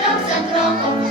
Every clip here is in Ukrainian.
krok za.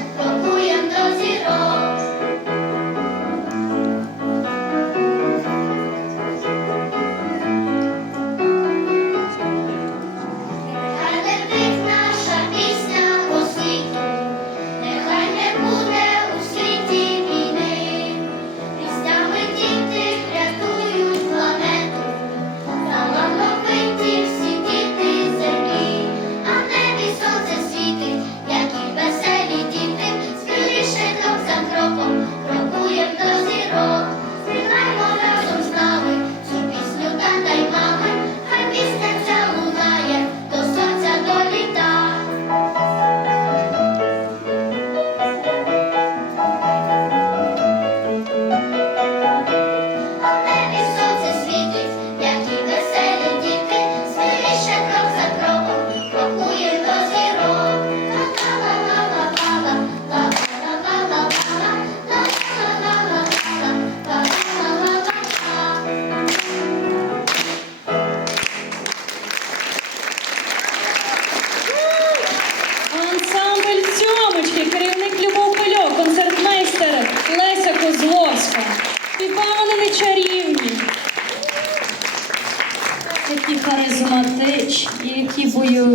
Яночки, керівник Любов Пильо, концертмейстер Леся Козловська. Співали вони чарівні. Такі харизматичні, які бою.